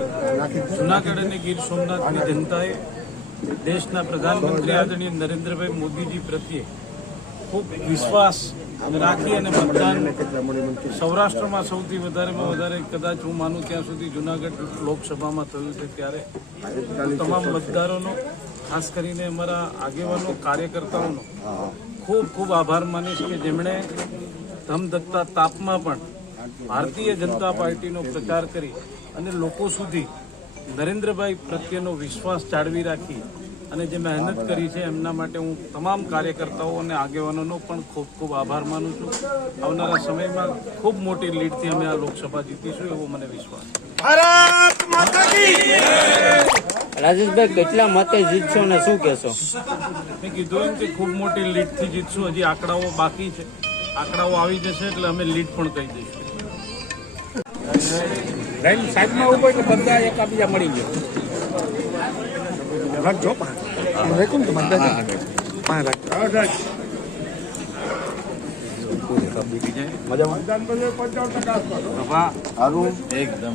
જુનાગઢ અને ગીર સોમનાથની જનતાએ દેશના પ્રધાનમંત્રી આદરણીય નરેન્દ્રભાઈ મોદીજી પ્રત્યે ખૂબ વિશ્વાસ રાખી અને મતદાન સૌરાષ્ટ્રમાં સૌથી વધારેમાં વધારે કદાચ હું માનું ત્યાં સુધી જુનાગઢ લોકસભામાં થયું છે ત્યારે તમામ મતદારોનો, ખાસ કરીને અમારા આગેવાનો, કાર્યકર્તાઓનો ખૂબ ખૂબ આભાર માનીશ કે જેમણે ધમધકતા તાપમાં પણ ભારતીય જનતા પાર્ટીનો પ્રચાર કરી અને લોકો સુધી નરેન્દ્રભાઈ પ્રત્યેનો વિશ્વાસ જાળવી રાખી અને જે મહેનત કરી છે એમના માટે હું તમામ કાર્યકર્તાઓ અને આગેવાનોનો પણ ખૂબ ખૂબ આભાર માનું છું. આવનારા સમયમાં ખૂબ મોટી લીડથી અમે આ લોકસભા જીતીશું એવો મને વિશ્વાસ છે. રાજેશભાઈ કેટલા મતે જીતશો અને શું કહેશો? મેં કીધું એમ કે ખૂબ મોટી લીડથી જીતશું. હજી આંકડાઓ બાકી છે. આંકડાઓ આવી જશે એટલે અમે લીડ પણ કહી દઈશું. લાઈન સાઈડમાં ઊભો એટલે બધા એકાબીજા મળી ગયો રાખજો રાખું ને તમારે પાંચ રાખજો મજામાં? એકદમ.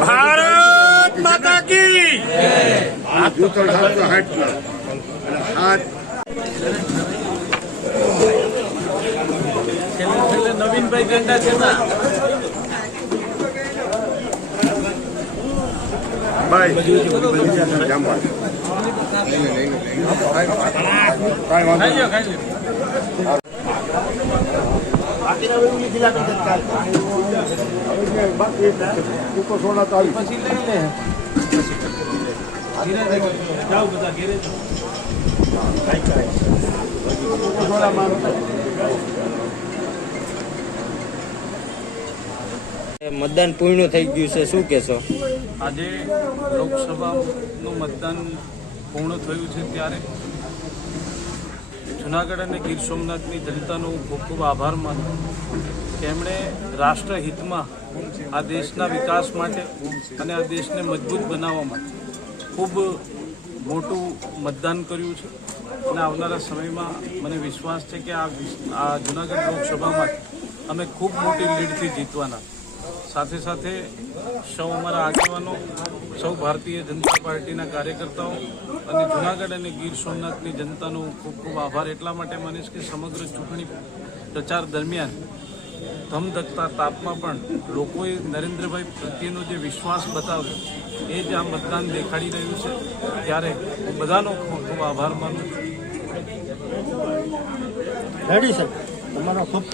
ভারত মাতা কি? হাত নবীন ভাই গেন্ডা চেনা ভাই મતદાન પૂર્ણ થઈ ગયું છે. શું કહેશો? આજે લોકસભાનું મતદાન પૂર્ણ થયું છે ત્યારે જુનાગઢ અને ગીર સોમનાથની જનતાનો ખૂબ ખૂબ આભાર માનું તેમણે રાષ્ટ્રહિતમાં આ દેશના વિકાસ માટે અને આ દેશને મજબૂત બનાવવા માટે ખૂબ મોટું મતદાન કર્યું છે. અને આવનારા સમયમાં મને વિશ્વાસ છે કે આ જુનાગઢ લોકસભામાં અમે ખૂબ મોટી લીડથી જીતવાના સાથે સાથે સૌ અમારા આગેવાનો, સૌ ભારતીય જનતા પાર્ટીના કાર્યકર્તાઓ અને જુનાગઢ અને ગીર સોમનાથની જનતાનો ખૂબ ખૂબ આભાર. એટલા માટે માનીશ કે સમગ્ર ચૂંટણી પ્રચાર દરમિયાન ધમધકતા તાપમાં પણ લોકોએ નરેન્દ્રભાઈ પ્રત્યેનો જે વિશ્વાસ બતાવ્યો, એ જ આ મતદાન દેખાડી રહ્યું છે. ત્યારે હું બધાનો ખૂબ ખૂબ આભાર માનું છું. તમારો ખૂબ